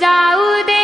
जाऊ दे